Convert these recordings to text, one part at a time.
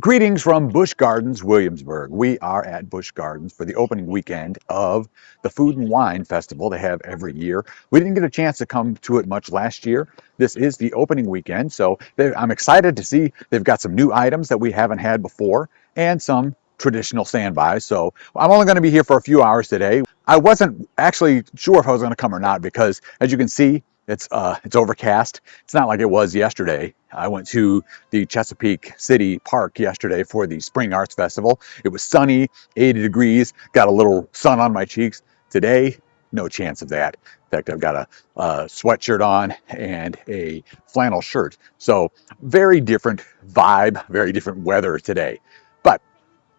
Greetings from Busch Gardens Williamsburg. We are at Busch Gardens for the opening weekend of the Food and Wine Festival they have every year. We didn't get a chance to come to it much last year. This is the opening weekend, so I'm excited to see they've got some new items that we haven't had before and some traditional standbys. So I'm only going to be here for a few hours today. I wasn't actually sure if I was going to come or not because, as you can see, it's overcast. It's not like it was yesterday. I went to the Chesapeake City Park yesterday for the Spring Arts Festival. It was sunny, 80 degrees, got a little sun on my cheeks. Today, no chance of that. In fact, I've got a sweatshirt on and a flannel shirt. So very different vibe, very different weather today. But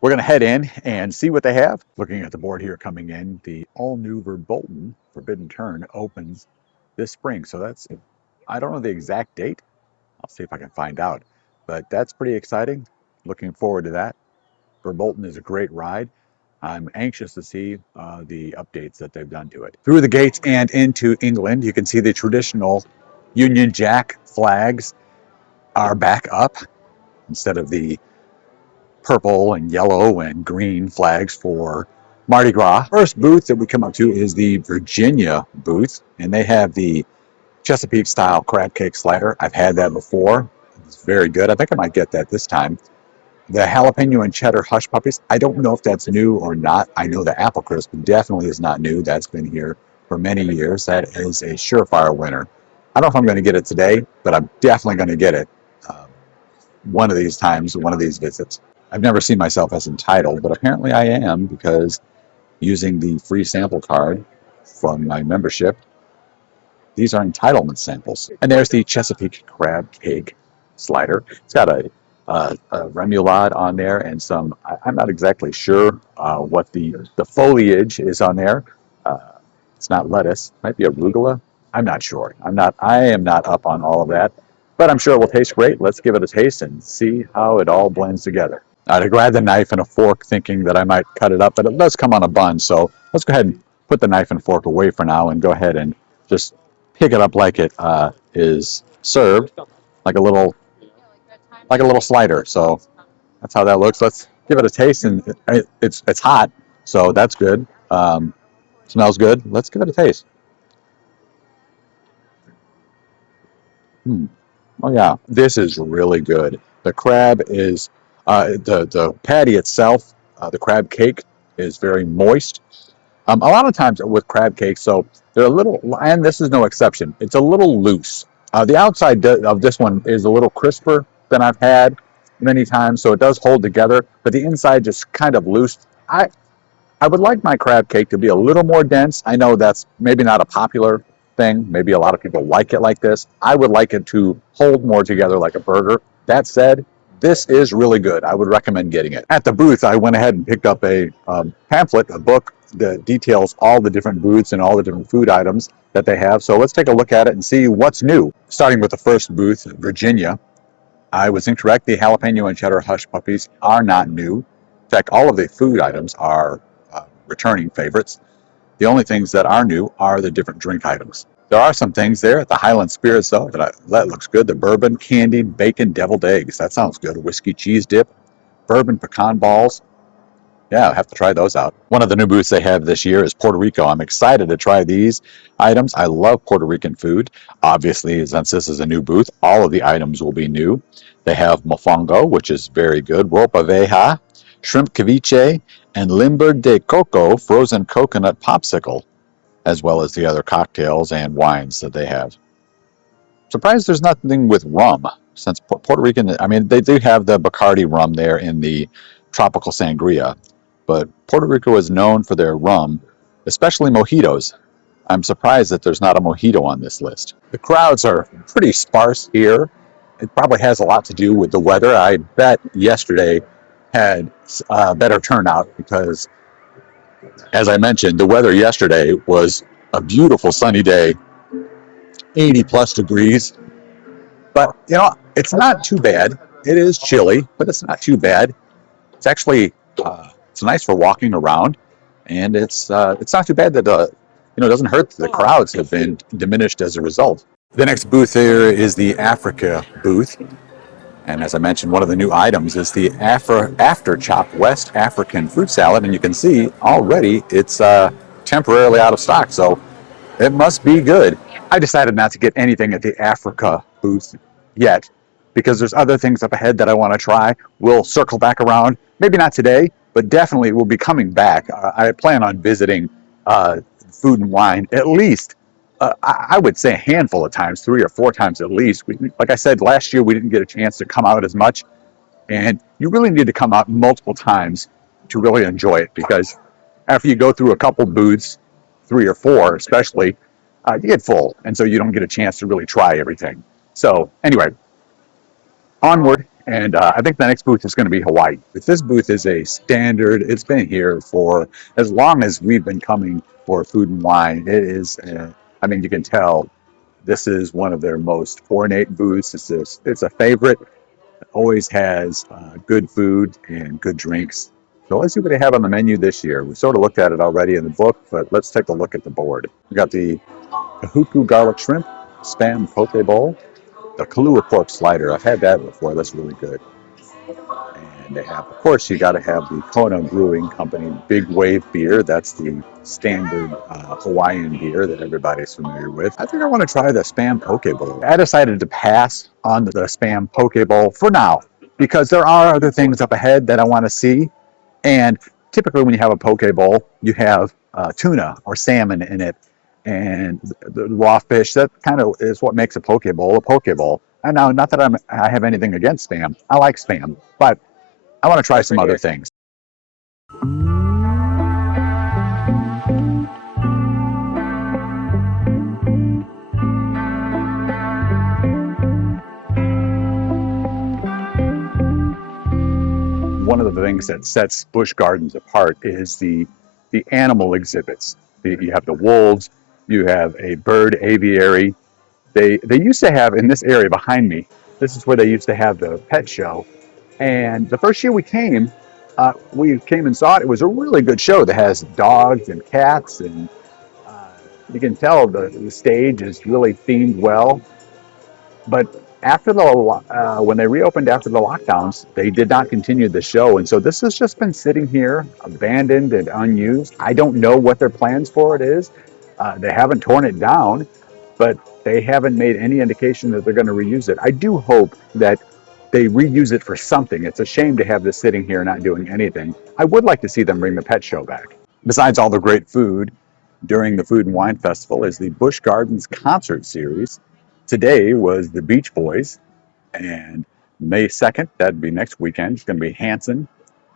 we're going to head in and see what they have. Looking at the board here coming in, the all-new Verbolten Forbidden Turn opens this spring. So that's, I don't know the exact date. I'll see if I can find out. But that's pretty exciting. Looking forward to that. Verbolten is a great ride. I'm anxious to see the updates that they've done to it. Through the gates and into England, you can see the traditional Union Jack flags are back up instead of the purple and yellow and green flags for Mardi Gras. First booth that we come up to is the Virginia booth, and they have the Chesapeake style crab cake slider. I've had that before. It's very good. I think I might get that this time. The jalapeno and cheddar hush puppies. I don't know if that's new or not. I know the apple crisp definitely is not new. That's been here for many years. That is a surefire winner. I don't know if I'm going to get it today, but I'm definitely going to get it one of these times, one of these visits. I've never seen myself as entitled, but apparently I am, because using the free sample card from my membership, these are entitlement samples. And there's the Chesapeake crab cake slider. It's got a remoulade on there and some, I'm not exactly sure what the foliage is on there. It's not lettuce, it might be arugula. I'm not sure. I am not up on all of that, but I'm sure it will taste great. Let's give it a taste and see how it all blends together. I grabbed the knife and a fork thinking that I might cut it up, but it does come on a bun. So let's go ahead and put the knife and fork away for now and go ahead and just pick it up like it is served, like a little slider. So that's how that looks. Let's give it a taste, and it's hot, so that's good. Smells good. Let's give it a taste. Oh yeah, this is really good. The crab is the patty itself. The crab cake is very moist. A lot of times with crab cakes, so they're a little, and this is no exception. It's a little loose. The outside of this one is a little crisper than I've had many times, so it does hold together. But the inside just kind of loose. I would like my crab cake to be a little more dense. I know that's maybe not a popular thing. Maybe a lot of people like it like this. I would like it to hold more together like a burger. That said, this is really good. I would recommend getting it. At the booth, I went ahead and picked up a pamphlet, a book that details all the different booths and all the different food items that they have. So let's take a look at it and see what's new. Starting with the first booth, Virginia. I was incorrect. The jalapeno and cheddar hush puppies are not new. In fact, all of the food items are returning favorites. The only things that are new are the different drink items. There are some things there at the Highland Spirits, though, that looks good. The Bourbon, Candied, Bacon, Deviled Eggs. That sounds good. Whiskey cheese dip, Bourbon pecan balls. Yeah, I'll have to try those out. One of the new booths they have this year is Puerto Rico. I'm excited to try these items. I love Puerto Rican food. Obviously, since this is a new booth, all of the items will be new. They have mofongo, which is very good, Ropa Vieja, shrimp ceviche, and limber de coco frozen coconut popsicle, as well as the other cocktails and wines that they have. Surprised there's nothing with rum, since Puerto Rican, I mean, they do have the Bacardi rum there in the tropical sangria, but Puerto Rico is known for their rum, especially mojitos. I'm surprised that there's not a mojito on this list. The crowds are pretty sparse here. It probably has a lot to do with the weather. I bet yesterday had a better turnout because, as I mentioned, the weather yesterday was a beautiful sunny day, 80 plus degrees. But, you know, it's not too bad. It is chilly, but it's not too bad. It's actually, it's nice for walking around, and it's not too bad that, it doesn't hurt that the crowds have been diminished as a result. The next booth here is the Africa booth. And as I mentioned, one of the new items is the After Chop West African fruit salad. And you can see already it's temporarily out of stock. So it must be good. I decided not to get anything at the Africa booth yet because there's other things up ahead that I want to try. We'll circle back around. Maybe not today, but definitely we'll be coming back. I plan on visiting Food and Wine at least, I would say a handful of times, 3 or 4 times at least. Like I said, last year we didn't get a chance to come out as much, and you really need to come out multiple times to really enjoy it, because after you go through a couple booths, 3 or 4 especially, you get full, and so you don't get a chance to really try everything. So anyway, onward, and I think the next booth is going to be Hawaii. But this booth is a standard. It's been here for as long as we've been coming for Food and Wine. It is, I mean, you can tell this is one of their most ornate booths. It's a favorite. It always has good food and good drinks. So let's see what they have on the menu this year. We sort of looked at it already in the book, but let's take a look at the board. We got the Kahuku garlic shrimp, spam poke bowl, the Kahlua pork slider. I've had that before. That's really good. And they have, of course, you got to have the Kona Brewing Company Big Wave beer. That's the standard Hawaiian beer that everybody's familiar with. I think I want to try the spam poke bowl. I decided to pass on the spam poke bowl for now because there are other things up ahead that I want to see. And typically when you have a poke bowl, you have tuna or salmon in it. And the raw fish, that kind of is what makes a poke bowl a poke bowl. And now, not that I have anything against spam. I like spam, but I want to try some other things. One of the things that sets Busch Gardens apart is the animal exhibits. You have the wolves, you have a bird aviary. They used to have, in this area behind me, this is where they used to have the pet show. And the first year we came and saw it. It was a really good show that has dogs and cats, and you can tell the stage is really themed well. But after when they reopened after the lockdowns, they did not continue the show. And so this has just been sitting here, abandoned and unused. I don't know what their plans for it is. They haven't torn it down, but they haven't made any indication that they're going to reuse it. I do hope that they reuse it for something. It's a shame to have this sitting here not doing anything. I would like to see them bring the pet show back. Besides all the great food, during the Food and Wine Festival is the Busch Gardens concert series. Today was the Beach Boys, and May 2nd, that'd be next weekend, it's going to be Hanson.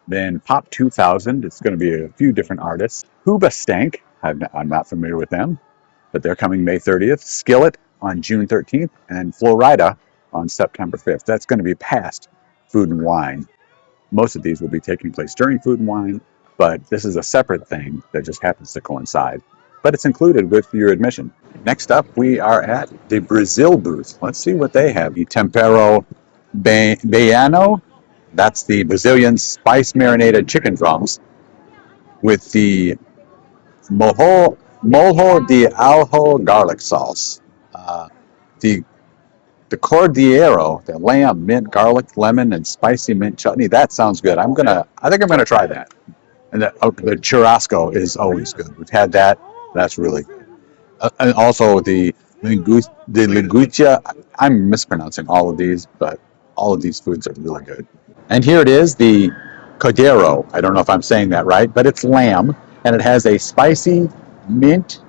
Then Pop 2000, it's going to be a few different artists. Huba Stank, I'm not familiar with them, but they're coming May 30th. Skillet on June 13th, and Florida on September 5th. That's going to be past Food and Wine. Most of these will be taking place during Food and Wine, but this is a separate thing that just happens to coincide. But it's included with your admission. Next up, we are at the Brazil booth. Let's see what they have. The Tempero Baiano, that's the Brazilian spice marinated chicken drums, with the Molho de Alho garlic sauce. The Cordero, the lamb, mint, garlic, lemon, and spicy mint chutney. That sounds good. I think I'm gonna try that. And the churrasco is always good. We've had that. That's really good. And also the linguiça. I'm mispronouncing all of these, but all of these foods are really good. And here it is, the Cordero. I don't know if I'm saying that right, but it's lamb, and it has a spicy mint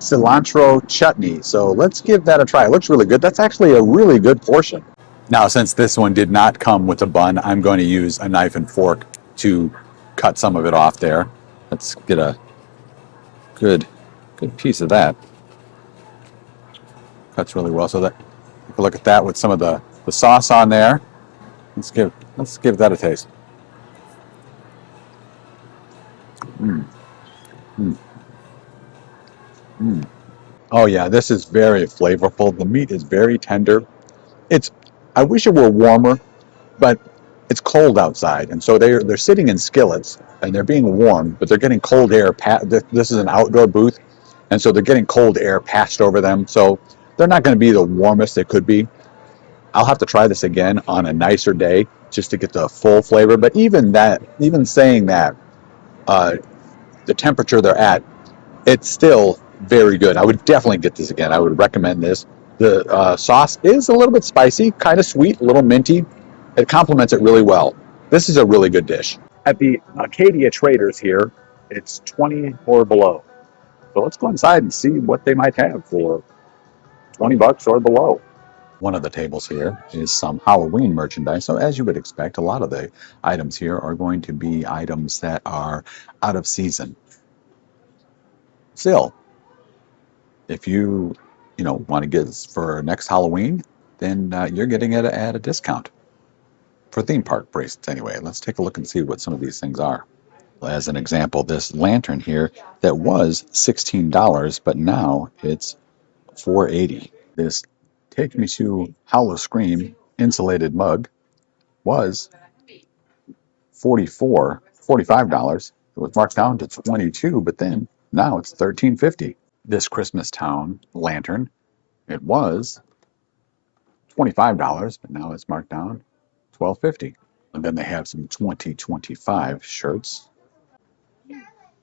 cilantro chutney. So let's give that a try. It looks really good. That's actually a really good portion. Now, since this one did not come with a bun, I'm going to use a knife and fork to cut some of it off there. Let's get a good piece of that. Cuts really well. So that, take a look at that with some of the sauce on there. Let's give that a taste. Oh yeah, this is very flavorful. The meat is very tender. I wish it were warmer, but it's cold outside, and so they're sitting in skillets and they're being warmed, but they're getting cold air. This is an outdoor booth, and so they're getting cold air passed over them. So they're not going to be the warmest they could be. I'll have to try this again on a nicer day just to get the full flavor. But even that, even saying that, uh, the temperature they're at, it's still very good. I would definitely get this again. I would recommend this. The sauce is a little bit spicy, kind of sweet, a little minty. It complements it really well. This is a really good dish. At the Acadia Traders here, it's 20 or below. So let's go inside and see what they might have for 20 bucks or below. One of the tables here is some Halloween merchandise. So as you would expect, a lot of the items here are going to be items that are out of season. Still, if you want to get this for next Halloween, then you're getting it at a discount for theme park bracelets anyway. Let's take a look and see what some of these things are. As an example, this lantern here that was $16, but now it's $4.80. This Take Me to Howl Scream insulated mug was $45. It was marked down to $22, but then now it's $13.50. This Christmas Town lantern, it was $25, but now it's marked down $12.50. And then they have some 2025 shirts.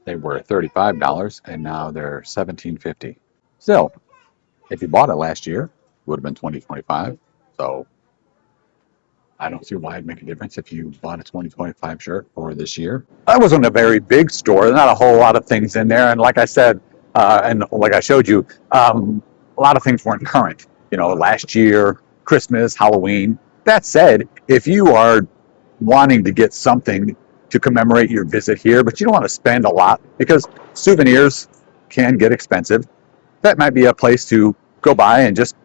They were $35 and now they're $17.50. Still, if you bought it last year, it would have been $20.25. So I don't see why it'd make a difference if you bought a 2025 shirt for this year. That wasn't a very big store. Not a whole lot of things in there. And like I said, and like I showed you, a lot of things weren't current. Last year, Christmas, Halloween. That said, if you are wanting to get something to commemorate your visit here, but you don't want to spend a lot because souvenirs can get expensive, that might be a place to go by and just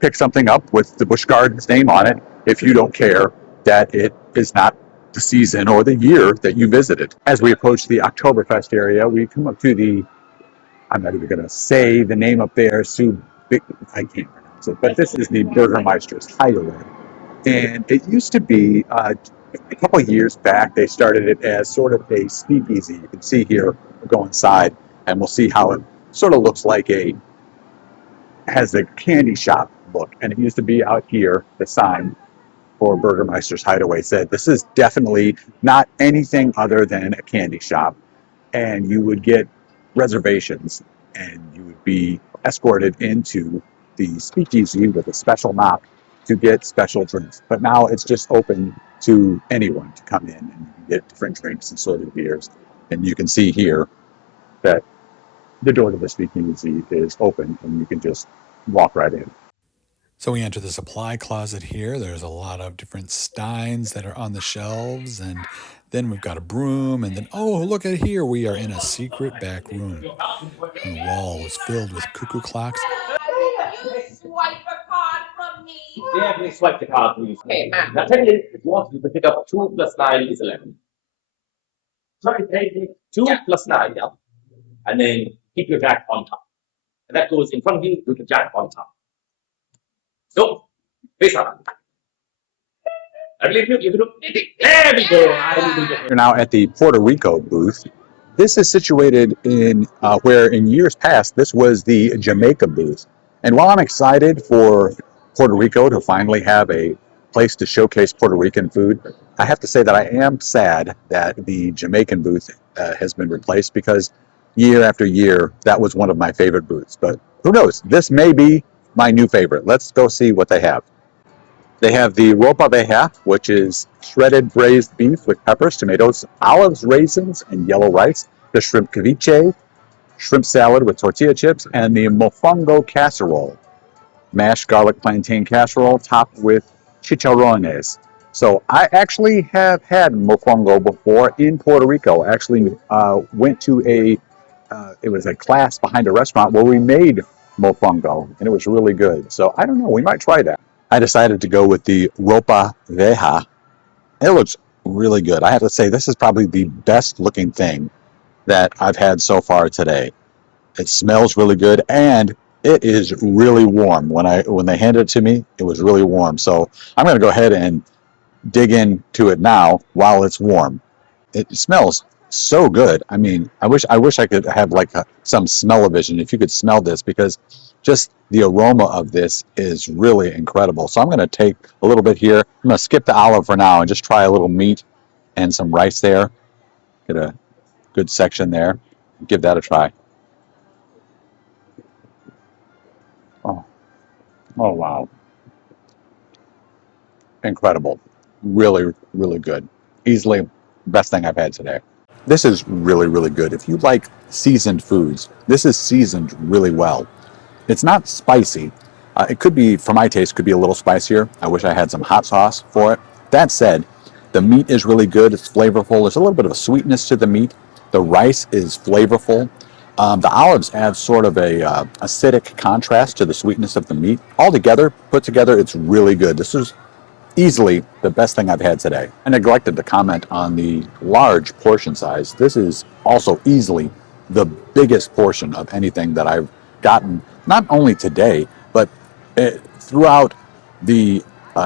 pick something up with the Busch Gardens name on it if you don't care that it is not the season or the year that you visited. As we approach the Oktoberfest area, we come up to I'm not even going to say the name up there, I can't pronounce it, but this is the Burgermeister's Hideaway. And it used to be, a couple of years back, they started it as sort of a speakeasy. You can see here, we'll go inside, and we'll see how it sort of looks like has the candy shop look. And it used to be out here, the sign for Burgermeister's Hideaway said, this is definitely not anything other than a candy shop. And you would get reservations, and you would be escorted into the speakeasy with a special knock to get special drinks. But now it's just open to anyone to come in and get different drinks and sorted beers. And you can see here that the door to the speakeasy is open and you can just walk right in. So we enter the supply closet here. There's a lot of different steins that are on the shelves, and then we've got a broom, and then, oh, look at here. We are in a secret back room. And the wall is filled with cuckoo clocks. You swipe a card from me. Yeah, please swipe the card, please. Okay, ma'am. Now tell me, if you want, you can pick up 2 plus 9 is 11. Sorry, take 2 plus 9, yeah. And then keep your jack on top. And that goes in front of you with the jack on top. So, face up. I believe you can look. There we go. We're now at the Puerto Rico booth. This is situated in where in years past this was the Jamaica booth. And while I'm excited for Puerto Rico to finally have a place to showcase Puerto Rican food, I have to say that I am sad that the Jamaican booth has been replaced, because year after year that was one of my favorite booths. But who knows? This may be my new favorite. Let's go see what they have. They have the Ropa Vieja, which is shredded braised beef with peppers, tomatoes, olives, raisins, and yellow rice. The shrimp ceviche, shrimp salad with tortilla chips, and the mofongo casserole, mashed garlic plantain casserole topped with chicharrones. So I actually have had mofongo before in Puerto Rico. I actually went to it was a class behind a restaurant where we made mofongo, and it was really good. So I don't know, we might try that. I decided to go with the Ropa Vieja. It looks really good. I have to say, this is probably the best looking thing that I've had so far today. It smells really good, and it is really warm. When they handed it to me, it was really warm. So I'm going to go ahead and dig into it now while it's warm. It smells so good. I mean, I wish I could have like some smell-o-vision if you could smell this, because just the aroma of this is really incredible. So I'm going to take a little bit here. I'm going to skip the olive for now and just try a little meat and some rice there. Get a good section there. Give that a try. Oh, oh wow. Incredible. Really, really good. Easily the best thing I've had today. This is really, really good. If you like seasoned foods, this is seasoned really well. It's not spicy. It could be, for my taste, could be a little spicier. I wish I had some hot sauce for it. That said, the meat is really good. It's flavorful. There's a little bit of a sweetness to the meat. The rice is flavorful. The olives add sort of a acidic contrast to the sweetness of the meat. All together, put together, it's really good. This is easily the best thing I've had today. I neglected to comment on the large portion size. This is also easily the biggest portion of anything that I've gotten, not only today, but throughout the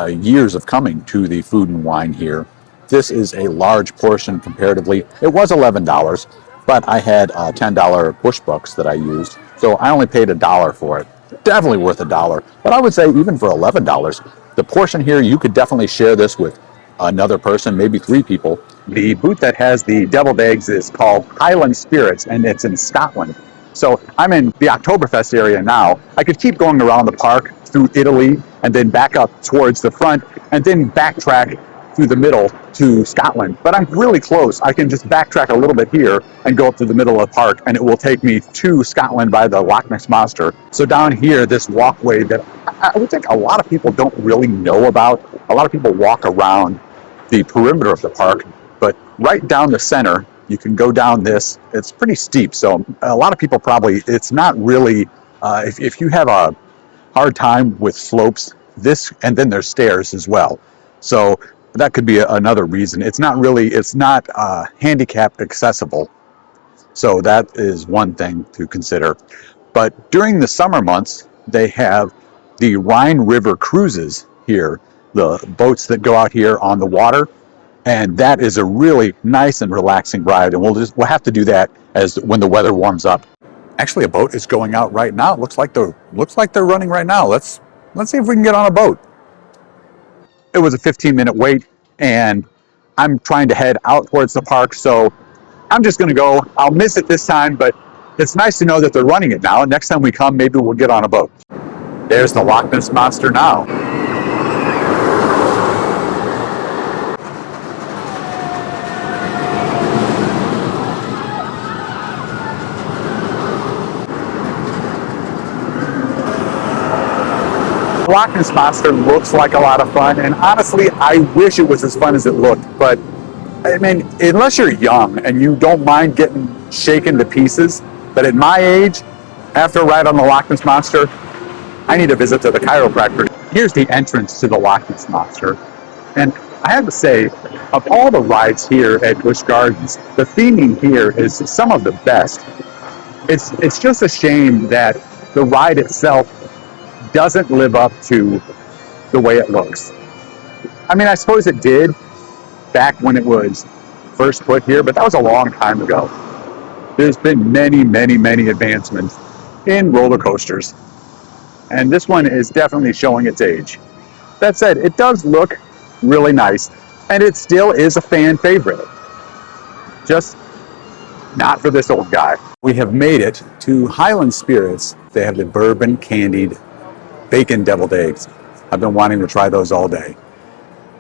years of coming to the Food and Wine here. This is a large portion comparatively. It was $11, but I had $10 Busch Bucks that I used, so I only paid $1 for it. Definitely worth $1, but I would say even for $11, the portion here, you could definitely share this with another person, maybe 3 people. The booth that has the deviled eggs is called Highland Spirits, and it's in Scotland. So I'm in the Oktoberfest area now. I could keep going around the park through Italy and then back up towards the front and then backtrack through the middle to Scotland. But I'm really close. I can just backtrack a little bit here and go up to the middle of the park, and it will take me to Scotland by the Lochess Monster. So down here, this walkway that I would think a lot of people don't really know about. A lot of people walk around the perimeter of the park, but right down the center, you can go down this. It's pretty steep, so a lot of people probably, it's not really, if you have a hard time with slopes, this, and then there's stairs as well. So that could be another reason. It's not handicap accessible. So that is one thing to consider. But during the summer months, they have the Rhine River cruises here, the boats that go out here on the water. And that is a really nice and relaxing ride. And we'll have to do that when the weather warms up. Actually, a boat is going out right now. It looks like they're running right now. Let's see if we can get on a boat. It was a 15-minute wait, and I'm trying to head out towards the park, so I'm just going to go. I'll miss it this time, but it's nice to know that they're running it now, and next time we come, maybe we'll get on a boat. There's the Lochess Monster now. Lochess Monster looks like a lot of fun, and honestly, I wish it was as fun as it looked. But I mean, unless you're young and you don't mind getting shaken to pieces, but at my age, after a ride on the Lochess Monster, I need a visit to the chiropractor. Here's the entrance to the Lochess Monster, and I have to say, of all the rides here at Busch Gardens, the theming here is some of the best. It's just a shame that the ride itself doesn't live up to the way it looks. I mean, I suppose it did back when it was first put here, but that was a long time ago. There's been many, many, many advancements in roller coasters, and this one is definitely showing its age. That said, it does look really nice, and it still is a fan favorite. Just not for this old guy. We have made it to Highland Spirits. They have the Bourbon Candied Bacon Deviled Eggs. I've been wanting to try those all day.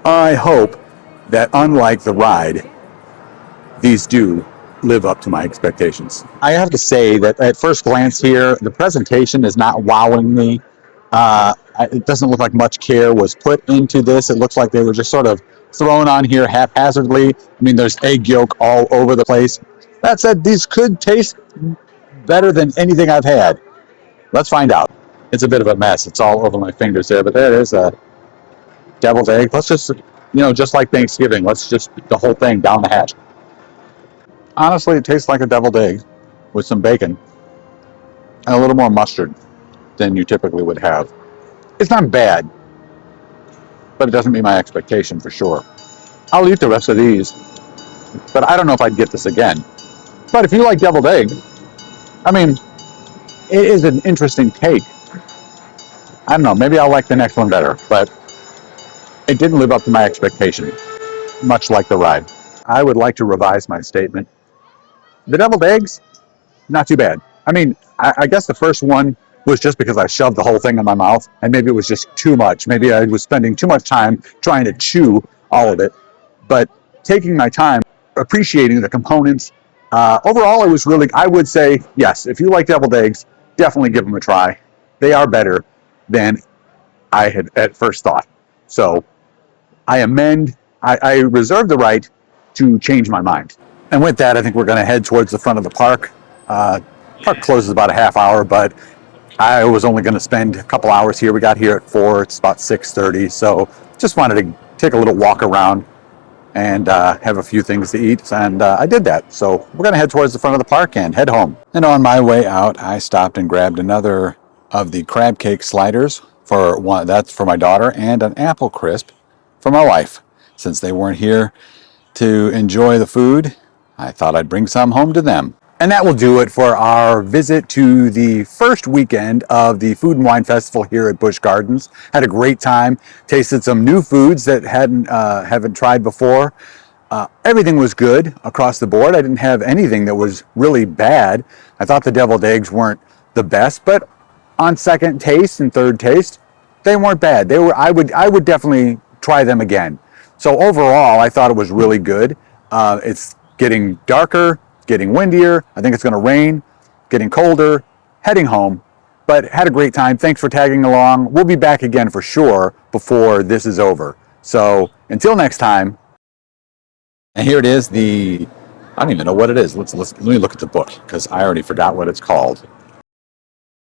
I hope that unlike the ride, these do live up to my expectations. I have to say that at first glance here, the presentation is not wowing me. It doesn't look like much care was put into this. It looks like they were just sort of thrown on here haphazardly. I mean, there's egg yolk all over the place. That said, these could taste better than anything I've had. Let's find out. It's a bit of a mess. It's all over my fingers there, but there is a deviled egg. Let's just, just like Thanksgiving, let's just the whole thing down the hatch. Honestly, it tastes like a deviled egg with some bacon and a little more mustard than you typically would have. It's not bad, but it doesn't meet my expectation for sure. I'll eat the rest of these, but I don't know if I'd get this again. But if you like deviled egg, I mean, it is an interesting take I don't know, maybe I'll like the next one better, but it didn't live up to my expectation, much like the ride. I would like to revise my statement. The deviled eggs, not too bad. I mean, I guess the first one was just because I shoved the whole thing in my mouth, and maybe it was just too much. Maybe I was spending too much time trying to chew all of it. But taking my time, appreciating the components, overall, it was really, I would say, yes, if you like deviled eggs, definitely give them a try. They are better than I had at first thought. So I reserve the right to change my mind. And with that, I think we're going to head towards the front of the park. Park closes about a half hour, but I was only going to spend a couple hours here. We got here at 4. It's about 6:30, so just wanted to take a little walk around and have a few things to eat, and I did that. So we're going to head towards the front of the park and head home. And on my way out, I stopped and grabbed another of the crab cake sliders for one. That's for my daughter, and an apple crisp for my wife. Since they weren't here to enjoy the food, I thought I'd bring some home to them. And that will do it for our visit to the first weekend of the Food and Wine Festival here at Busch Gardens. Had a great time, tasted some new foods that haven't tried before. Everything was good across the board. I didn't have anything that was really bad. I thought the deviled eggs weren't the best, but on second taste and third taste, they weren't bad. I would definitely try them again. So overall, I thought it was really good. It's getting darker, getting windier. I think it's going to rain, getting colder, heading home, but had a great time. Thanks for tagging along. We'll be back again for sure before this is over. So until next time. And here it is, I don't even know what it is. Let me look at the book because I already forgot what it's called.